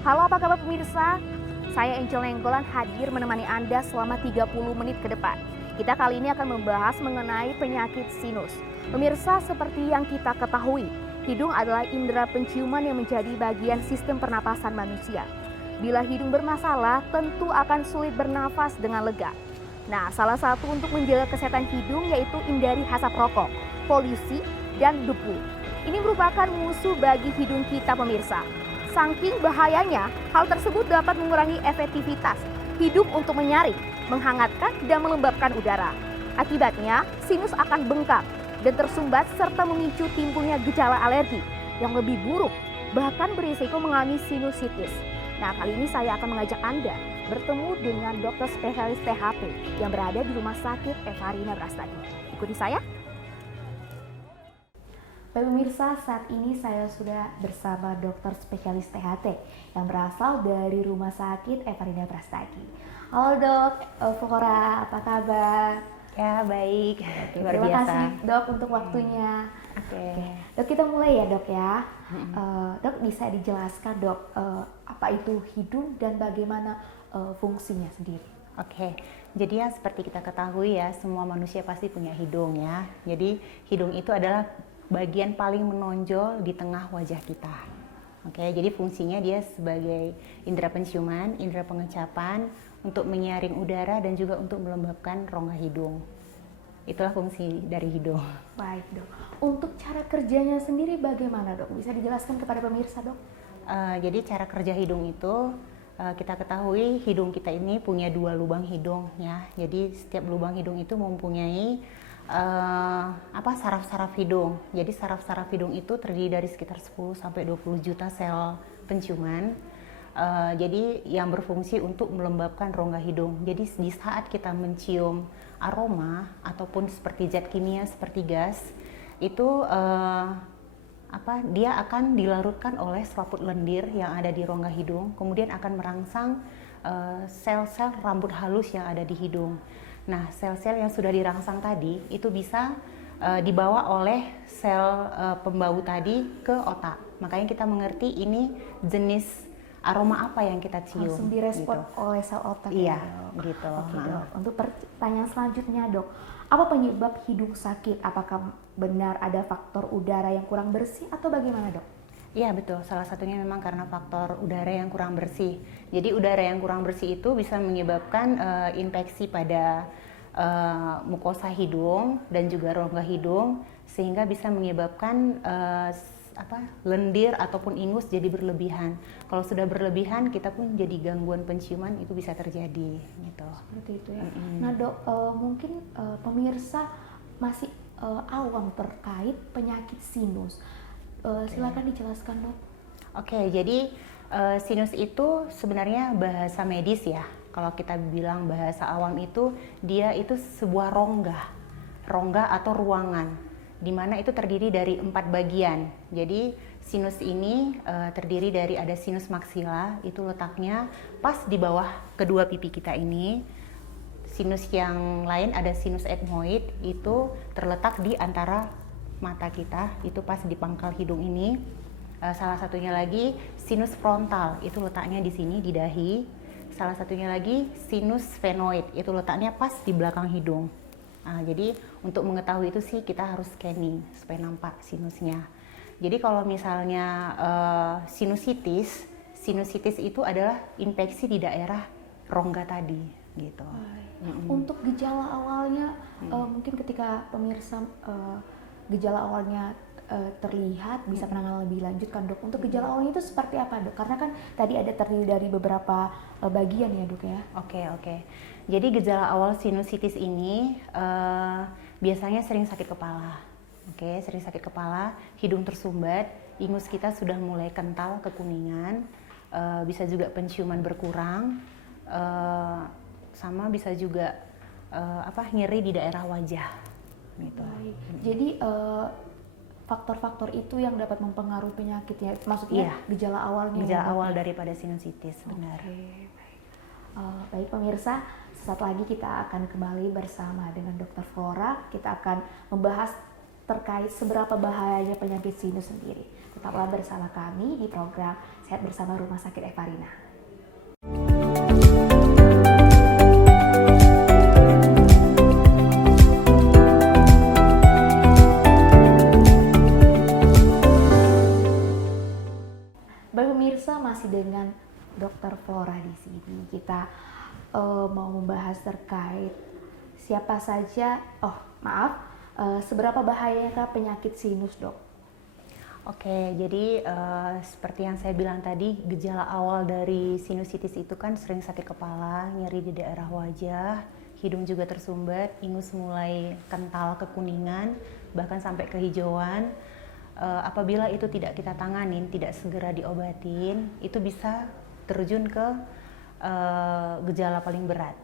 Halo, apa kabar pemirsa? Saya Angel Nenggolan hadir menemani Anda selama 30 menit ke depan. Kita kali ini akan membahas mengenai penyakit sinus. Pemirsa, seperti yang kita ketahui, hidung adalah indera penciuman yang menjadi bagian sistem pernapasan manusia. Bila hidung bermasalah, tentu akan sulit bernafas dengan lega. Nah, salah satu untuk menjaga kesehatan hidung yaitu hindari asap rokok, polusi, dan debu. Ini merupakan musuh bagi hidung kita, pemirsa. Saking bahayanya, hal tersebut dapat mengurangi efektivitas hidung untuk menyaring, menghangatkan, dan melembabkan udara. Akibatnya, sinus akan bengkak dan tersumbat serta memicu timbulnya gejala alergi yang lebih buruk, bahkan berisiko mengalami sinusitis. Nah, kali ini saya akan mengajak Anda bertemu dengan dokter spesialis THP yang berada di Rumah Sakit Evarina Brastagi. Ikuti saya. Baik pemirsa, saat ini saya sudah bersama dokter spesialis THT yang berasal dari Rumah Sakit Evarina Brastagi. Halo dok, Flora, apa kabar? Ya baik, luar Terima biasa. kasih dok untuk waktunya. Oke. Dok, kita mulai ya dok ya. Dok, bisa dijelaskan dok apa itu hidung dan bagaimana fungsinya sendiri? Oke, jadi ya seperti kita ketahui ya, semua manusia pasti punya hidung ya. Jadi hidung itu adalah bagian paling menonjol di tengah wajah kita. Oke, jadi fungsinya dia sebagai indera penciuman, indera pengecapan, untuk menyaring udara dan juga untuk melembabkan rongga hidung. Itulah fungsi dari hidung. Baik dok, untuk cara kerjanya sendiri bagaimana dok? Bisa dijelaskan kepada pemirsa dok? Jadi cara kerja hidung itu kita ketahui hidung kita ini punya 2 lubang hidung ya. Jadi setiap lubang hidung itu mempunyai saraf-saraf hidung. Jadi saraf-saraf hidung itu terdiri dari sekitar 10 sampai 20 juta sel penciuman. Jadi yang berfungsi untuk melembabkan rongga hidung. Jadi di saat kita mencium aroma ataupun seperti zat kimia seperti gas, itu dia akan dilarutkan oleh selaput lendir yang ada di rongga hidung, kemudian akan merangsang sel-sel rambut halus yang ada di hidung. Nah, sel-sel yang sudah dirangsang tadi itu bisa dibawa oleh sel pembau tadi ke otak. Makanya kita mengerti ini jenis aroma apa yang kita cium. Langsung direspon gitu. oleh sel otak. Iya, ya, gitu. Oke dok. Untuk pertanyaan selanjutnya dok, apa penyebab hidung sakit? Apakah benar ada faktor udara yang kurang bersih atau bagaimana dok? Iya betul, salah satunya memang karena faktor udara yang kurang bersih. Jadi udara yang kurang bersih itu bisa menyebabkan infeksi pada mukosa hidung dan juga rongga hidung, sehingga bisa menyebabkan lendir ataupun ingus jadi berlebihan. Kalau sudah berlebihan, kita pun jadi gangguan penciuman itu bisa terjadi. Gitu. Seperti itu ya. Nah dok, mungkin pemirsa masih awam terkait penyakit sinus. Silakan dijelaskan dok. Oke, jadi sinus itu sebenarnya bahasa medis ya. Kalau kita bilang bahasa awam itu, dia itu sebuah rongga atau ruangan, di mana itu terdiri dari 4 bagian. Jadi sinus ini terdiri dari ada sinus maksila, itu letaknya pas di bawah kedua pipi kita ini. Sinus yang lain ada sinus etmoid, itu terletak di antara mata kita, itu pas di pangkal hidung ini. Salah satunya lagi sinus frontal, itu letaknya di sini di dahi. Salah satunya lagi sinus sphenoid, itu letaknya pas di belakang hidung. Jadi untuk mengetahui itu sih kita harus scanning supaya nampak sinusnya. Jadi kalau misalnya sinusitis itu adalah infeksi di daerah rongga tadi gitu. Untuk gejala awalnya mungkin ketika pemirsa gejala awalnya terlihat bisa penanganan lebih lanjut kan dok. Untuk gejala awalnya itu seperti apa dok? Karena kan tadi ada terdiri dari beberapa bagian ya dok ya. Oke. Jadi gejala awal sinusitis ini biasanya sering sakit kepala. Sering sakit kepala, hidung tersumbat, ingus kita sudah mulai kental kekuningan, bisa juga penciuman berkurang, sama bisa juga nyeri di daerah wajah. Gitu. Baik. Jadi faktor-faktor itu yang dapat mempengaruhi penyakitnya, maksudnya gejala awalnya. Gejala awal daripada sinusitis, benar. Baik pemirsa, sesaat lagi kita akan kembali bersama dengan Dr. Flora. Kita akan membahas terkait seberapa bahayanya penyakit sinus sendiri. Tetaplah bersama kami di program Sehat Bersama Rumah Sakit Evarina. Baik pemirsa, masih dengan Dr. Flora di sini. Kita mau membahas terkait siapa saja, seberapa bahayakah penyakit sinus, Dok? Oke, jadi seperti yang saya bilang tadi, gejala awal dari sinusitis itu kan sering sakit kepala, nyeri di daerah wajah, hidung juga tersumbat, ingus mulai kental kekuningan, bahkan sampai kehijauan. Apabila itu tidak kita tanganin, tidak segera diobatin, itu bisa terjun ke gejala paling berat.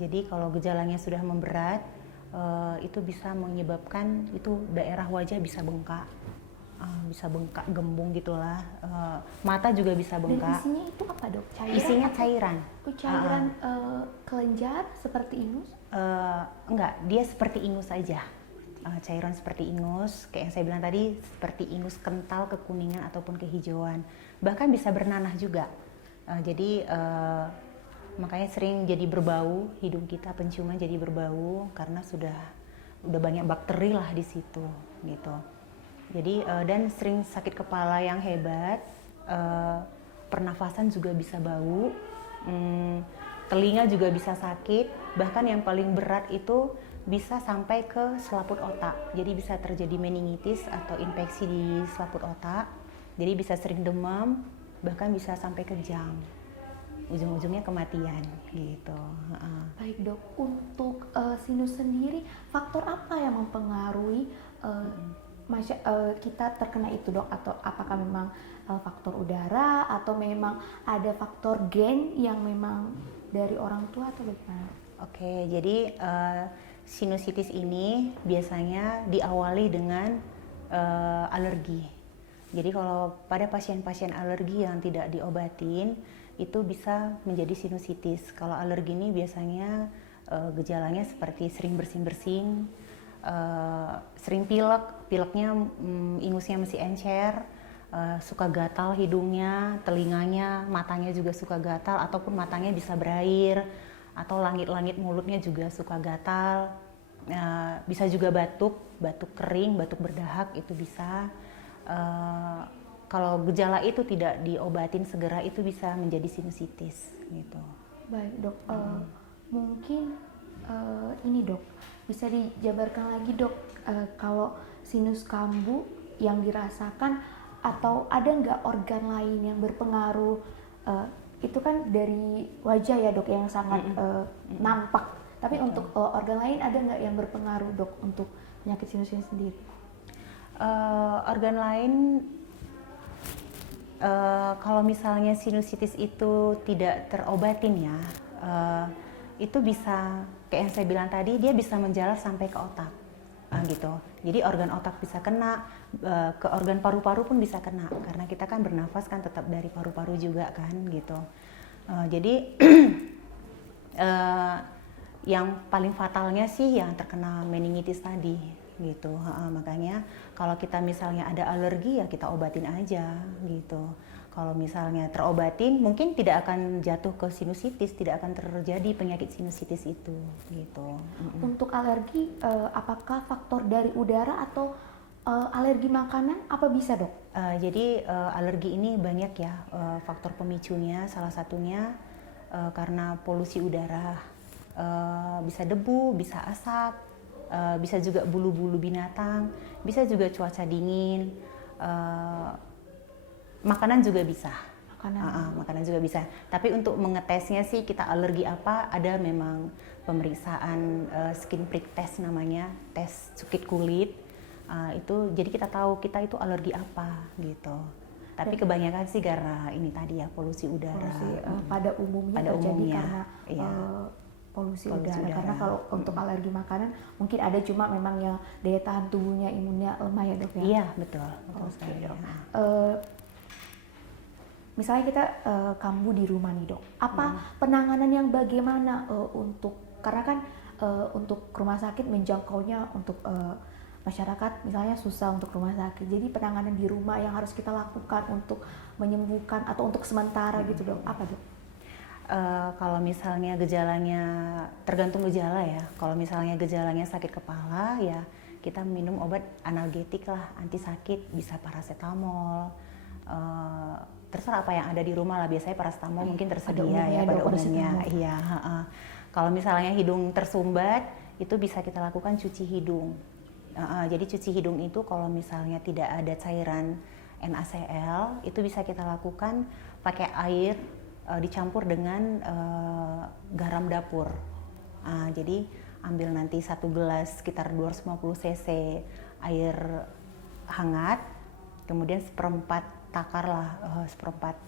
Jadi kalau gejalanya sudah memberat, itu bisa menyebabkan itu daerah wajah bisa bengkak, gembung gitulah. Mata juga bisa bengkak. Dan isinya itu apa, Dok? Cairan? Isinya cairan. Cairan kelenjar seperti ingus? Enggak, dia seperti ingus aja. Cairan seperti ingus, kayak yang saya bilang tadi, seperti ingus kental kekuningan ataupun kehijauan, bahkan bisa bernanah juga. Jadi makanya sering jadi berbau, hidung kita penciuman jadi berbau karena udah banyak bakteri lah di situ gitu. Jadi dan sering sakit kepala yang hebat, pernafasan juga bisa bau, telinga juga bisa sakit, bahkan yang paling berat itu bisa sampai ke selaput otak. Jadi bisa terjadi meningitis atau infeksi di selaput otak. Jadi bisa sering demam, bahkan bisa sampai kejang. Ujung-ujungnya kematian gitu. Baik, Dok, untuk sinus sendiri, faktor apa yang mempengaruhi kita terkena itu, Dok? Atau apakah memang faktor udara atau memang ada faktor gen yang memang dari orang tua atau bagaimana? Oke, jadi sinusitis ini biasanya diawali dengan alergi. Jadi kalau pada pasien-pasien alergi yang tidak diobatin, itu bisa menjadi sinusitis. Kalau alergi ini biasanya gejalanya seperti sering bersin-bersin, sering pileknya ingusnya masih encer, suka gatal hidungnya, telinganya, matanya juga suka gatal, ataupun matanya bisa berair, atau langit-langit mulutnya juga suka gatal, bisa juga batuk kering, batuk berdahak itu bisa. Kalau gejala itu tidak diobatin segera itu bisa menjadi sinusitis gitu. Baik, Dok, mungkin ini, Dok, bisa dijabarkan lagi, Dok, kalau sinus kambuh yang dirasakan atau ada nggak organ lain yang berpengaruh? Itu kan dari wajah ya, Dok, yang sangat nampak. Tapi untuk organ lain ada nggak yang berpengaruh, Dok, untuk penyakit sinus ini sendiri? Organ lain, kalau misalnya sinusitis itu tidak terobatin ya, itu bisa, kayak yang saya bilang tadi, dia bisa menjalar sampai ke otak. Gitu. Jadi organ otak bisa kena, ke organ paru-paru pun bisa kena, karena kita kan bernafas kan tetap dari paru-paru juga kan gitu. Jadi yang paling fatalnya sih yang terkena meningitis tadi gitu. Makanya kalau kita misalnya ada alergi ya kita obatin aja gitu. Kalau misalnya terobatin mungkin tidak akan jatuh ke sinusitis, tidak akan terjadi penyakit sinusitis itu gitu. Untuk alergi, apakah faktor dari udara atau alergi makanan, apa bisa, Dok? Jadi alergi ini banyak ya faktor pemicunya, salah satunya karena polusi udara, bisa debu, bisa asap, bisa juga bulu-bulu binatang, bisa juga cuaca dingin, makanan juga bisa. Makanan juga bisa. Tapi untuk mengetesnya sih kita alergi apa, ada memang pemeriksaan skin prick test namanya, tes cukit kulit. Itu jadi kita tahu kita itu alergi apa gitu. Tapi kebanyakan sih karena ini tadi ya polusi udara. Pada umumnya terjadi karena polusi udara. Karena kalau untuk alergi makanan mungkin ada, cuma memang yang daya tahan tubuhnya, imunnya lemah ya, Dok ya. Iya betul sekali. Misalnya kita kambuh di rumah nih, Dok. Apa penanganan yang bagaimana untuk, karena kan untuk rumah sakit menjangkaunya untuk masyarakat misalnya susah untuk rumah sakit. Jadi penanganan di rumah yang harus kita lakukan untuk menyembuhkan atau untuk sementara gitu dok, apa dok? Kalau misalnya gejalanya tergantung gejala ya. Kalau misalnya gejalanya sakit kepala ya kita minum obat analgetik lah, anti sakit, bisa paracetamol. Terserah apa yang ada di rumah lah. Biasanya paracetamol mungkin tersedia ya pada umumnya. Iya. Kalau misalnya hidung tersumbat itu bisa kita lakukan cuci hidung. Jadi cuci hidung itu kalau misalnya tidak ada cairan NaCl itu bisa kita lakukan pakai air dicampur dengan garam dapur. Jadi ambil nanti 1 gelas sekitar 250 cc air hangat, kemudian seperempat takar lah, seperempat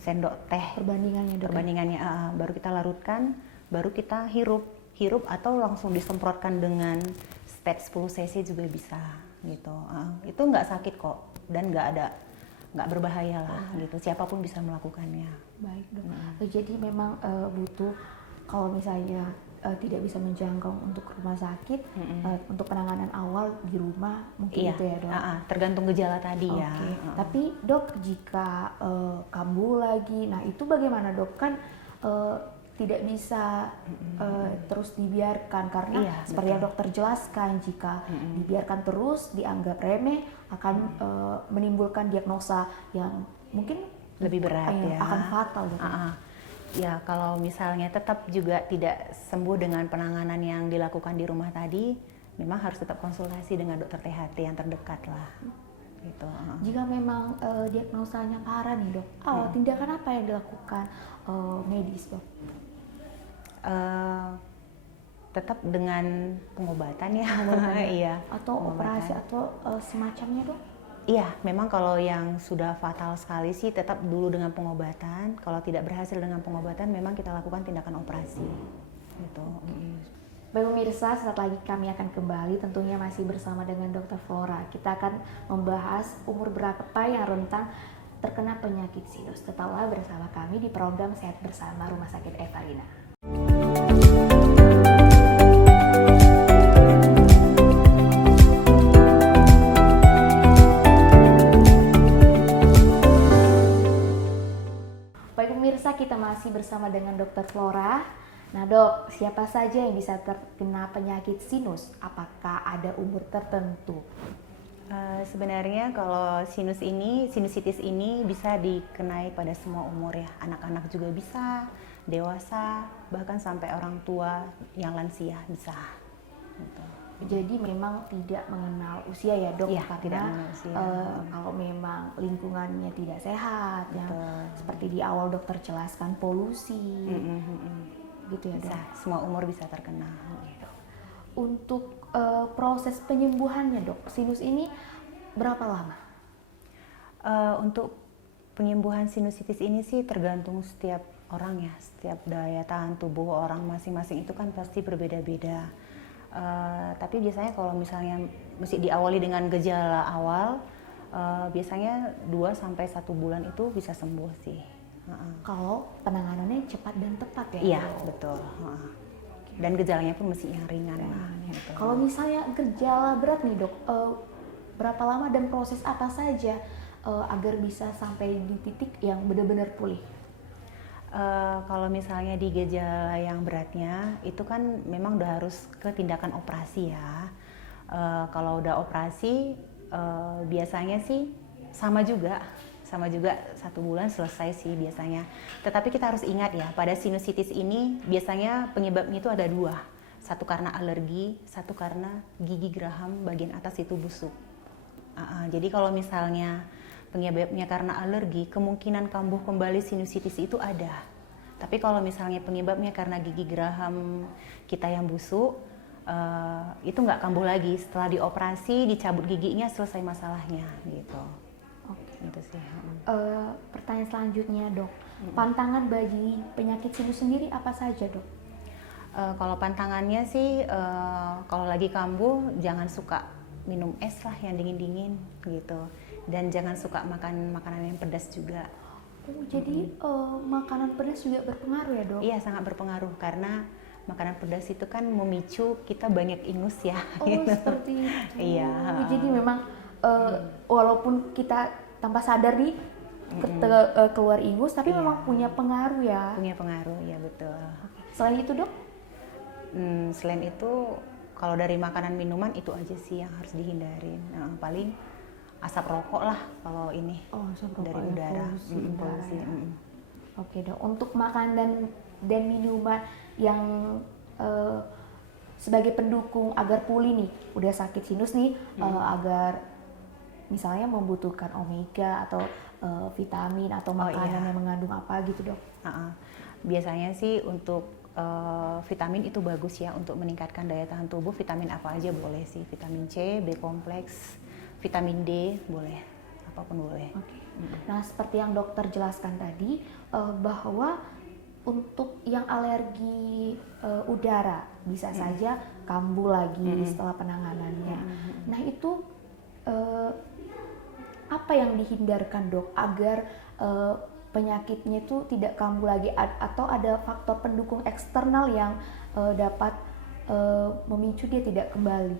sendok teh. Perbandingannya dok. Perbandingannya baru kita larutkan, baru kita hirup atau langsung disemprotkan dengan step 10 cc juga bisa gitu. Itu nggak sakit kok dan nggak berbahaya lah gitu, siapapun bisa melakukannya. Baik dok. Jadi memang butuh kalau misalnya tidak bisa menjangkau untuk rumah sakit, untuk penanganan awal di rumah mungkin itu ya dok. Tergantung gejala tadi ya. Tapi dok jika kambuh lagi, nah itu bagaimana dok? Kan tidak bisa terus dibiarkan karena seperti yang dokter jelaskan, jika dibiarkan terus dianggap remeh akan menimbulkan diagnosa yang mungkin lebih berat ya, akan fatal gitu. Ya kalau misalnya tetap juga tidak sembuh dengan penanganan yang dilakukan di rumah tadi, memang harus tetap konsultasi dengan dokter THT yang terdekat lah gitu. Jika memang diagnosanya parah nih dok, tindakan apa yang dilakukan medis dok? Tetap dengan pengobatan ya. Iya. Atau operasi atau semacamnya dok? Iya, memang kalau yang sudah fatal sekali sih tetap dulu dengan pengobatan. Kalau tidak berhasil dengan pengobatan, memang kita lakukan tindakan operasi. Gitu. Baik pemirsa, saat lagi kami akan kembali tentunya masih bersama dengan Dr. Flora. Kita akan membahas umur berapa yang rentan terkena penyakit sinus. Tetaplah bersama kami di program Sehat Bersama Rumah Sakit Evalina. Baik pemirsa, kita masih bersama dengan Dr. Flora. Nah dok, siapa saja yang bisa terkena penyakit sinus? Apakah ada umur tertentu? Sebenarnya kalau sinusitis ini bisa dikenai pada semua umur ya. Anak-anak juga bisa, dewasa, bahkan sampai orang tua yang lansia bisa. Gitu. Jadi memang tidak mengenal usia ya dok, ya, karena tidak mengenal usia. Kalau memang lingkungannya tidak sehat, yang seperti di awal dokter jelaskan polusi, gitu ya bisa, dok. semua umur bisa terkena. Gitu. Untuk proses penyembuhannya dok, sinus ini berapa lama? Untuk penyembuhan sinusitis ini sih tergantung setiap orang ya, setiap daya tahan tubuh orang masing-masing itu kan pasti berbeda-beda. Tapi biasanya kalau misalnya mesti diawali dengan gejala awal, biasanya 2-1 bulan itu bisa sembuh sih. Kalau penanganannya cepat dan tepat ya? Iya, betul. Dan gejalanya pun mesti yang ringan lah. Gitu. Kalau misalnya gejala berat nih dok, berapa lama dan proses apa saja agar bisa sampai di titik yang benar-benar pulih? Kalau misalnya di gejala yang beratnya itu kan memang udah harus ke tindakan operasi ya. Kalau udah operasi biasanya sih sama juga 1 bulan selesai sih biasanya. Tetapi kita harus ingat ya, pada sinusitis ini biasanya penyebabnya itu ada 2. Satu karena alergi, satu karena gigi geraham bagian atas itu busuk. Jadi kalau misalnya penyebabnya karena alergi, kemungkinan kambuh kembali sinusitis itu ada. Tapi kalau misalnya penyebabnya karena gigi geraham kita yang busuk, itu nggak kambuh lagi. Setelah dioperasi, dicabut giginya, selesai masalahnya gitu. Gitu sih. Pertanyaan selanjutnya dok, pantangan bagi penyakit sinus sendiri apa saja dok? Kalau pantangannya sih, kalau lagi kambuh jangan suka minum es lah yang dingin-dingin gitu. Dan jangan suka makan makanan yang pedas juga. Jadi makanan pedas juga berpengaruh ya dok? Iya, sangat berpengaruh karena Makanan pedas itu kan memicu kita banyak ingus ya. Oh, seperti itu. Iya. Jadi memang walaupun kita tanpa sadar nih keluar ingus, tapi Iya. memang punya pengaruh ya. Punya pengaruh, ya betul. Selain itu dok? Selain itu, kalau dari makanan minuman itu aja sih yang harus dihindarin. Nah, paling asap rokok lah kalau ini dari udara, polusi. Oke dok, untuk makanan dan minuman yang sebagai pendukung agar pulih nih, udah sakit sinus nih, agar misalnya membutuhkan omega atau vitamin atau makanan yang mengandung apa gitu dok? Biasanya sih untuk vitamin itu bagus ya untuk meningkatkan daya tahan tubuh. Vitamin apa aja boleh sih, vitamin C, B kompleks, vitamin D boleh, apapun boleh. Oke. Nah seperti yang dokter jelaskan tadi bahwa untuk yang alergi udara bisa saja kambuh lagi setelah penanganannya. Nah itu apa yang dihindarkan dok agar penyakitnya itu tidak kambuh lagi, atau ada faktor pendukung eksternal yang dapat memicu dia tidak kembali?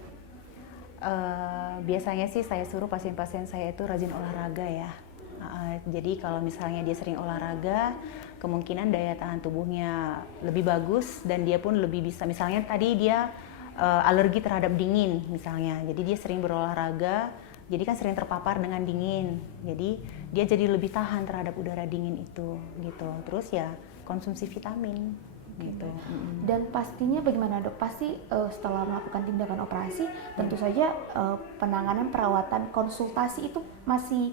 Biasanya sih saya suruh pasien-pasien saya itu rajin olahraga ya. Jadi kalau misalnya dia sering olahraga, kemungkinan daya tahan tubuhnya lebih bagus dan dia pun lebih bisa, misalnya tadi dia alergi terhadap dingin misalnya, jadi dia sering berolahraga, jadi kan sering terpapar dengan dingin, jadi dia jadi lebih tahan terhadap udara dingin itu gitu. Terus ya konsumsi vitamin gitu. Dan pastinya bagaimana dok? Pasti setelah melakukan tindakan operasi tentu saja penanganan, perawatan, konsultasi itu masih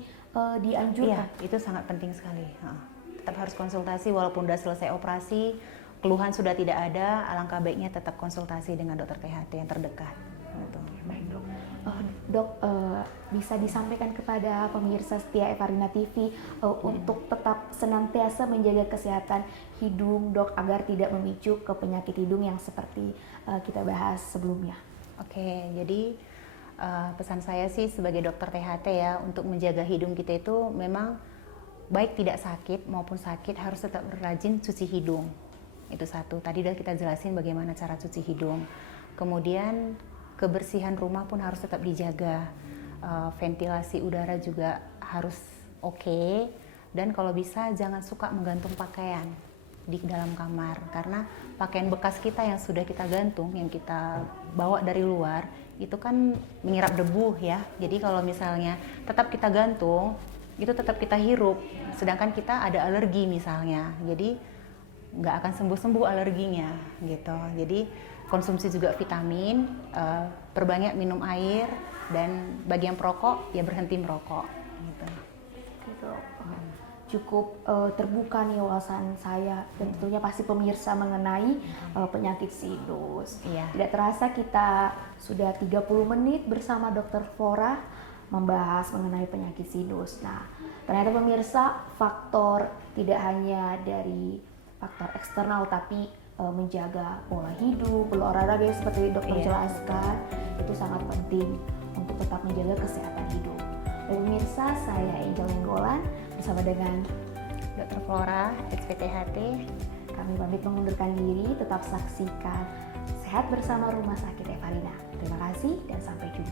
dianjurkan. Iya, itu sangat penting sekali. Tetap harus konsultasi walaupun udah selesai operasi, keluhan sudah tidak ada, alangkah baiknya tetap konsultasi dengan dokter THT yang terdekat. Gitu. Baik dok. Dok, bisa disampaikan kepada pemirsa setia Evarina TV untuk tetap senantiasa menjaga kesehatan hidung dok, agar tidak memicu ke penyakit hidung yang seperti kita bahas sebelumnya. Oke, jadi pesan saya sih sebagai dokter THT ya, untuk menjaga hidung kita itu memang baik tidak sakit maupun sakit harus tetap rajin cuci hidung. Itu satu. Tadi udah kita jelasin bagaimana cara cuci hidung. Kemudian kebersihan rumah pun harus tetap dijaga. Ventilasi udara juga harus oke. Dan kalau bisa jangan suka menggantung pakaian di dalam kamar, karena pakaian bekas kita yang sudah kita gantung, yang kita bawa dari luar, itu kan menyerap debu ya. Jadi kalau misalnya tetap kita gantung, itu tetap kita hirup, sedangkan kita ada alergi misalnya, jadi nggak akan sembuh-sembuh alerginya gitu. Jadi konsumsi juga vitamin, perbanyak minum air, dan bagi yang perokok ya berhenti merokok gitu. Cukup terbuka nih wawasan saya dan tentunya pasti pemirsa mengenai penyakit sinus. Iya. Tidak terasa kita sudah 30 menit bersama Dr. Flora membahas mengenai penyakit sinus. Nah, ternyata pemirsa, faktor tidak hanya dari faktor eksternal, tapi menjaga pola hidup, berolahraga seperti dokter jelaskan, itu sangat penting untuk tetap menjaga kesehatan hidup. Dan pemirsa, saya Angel Nenggolan bersama dengan Dr. Flora, SPTHT. Kami pamit mengundurkan diri, tetap saksikan Sehat Bersama Rumah Sakit Evarina. Terima kasih dan sampai jumpa.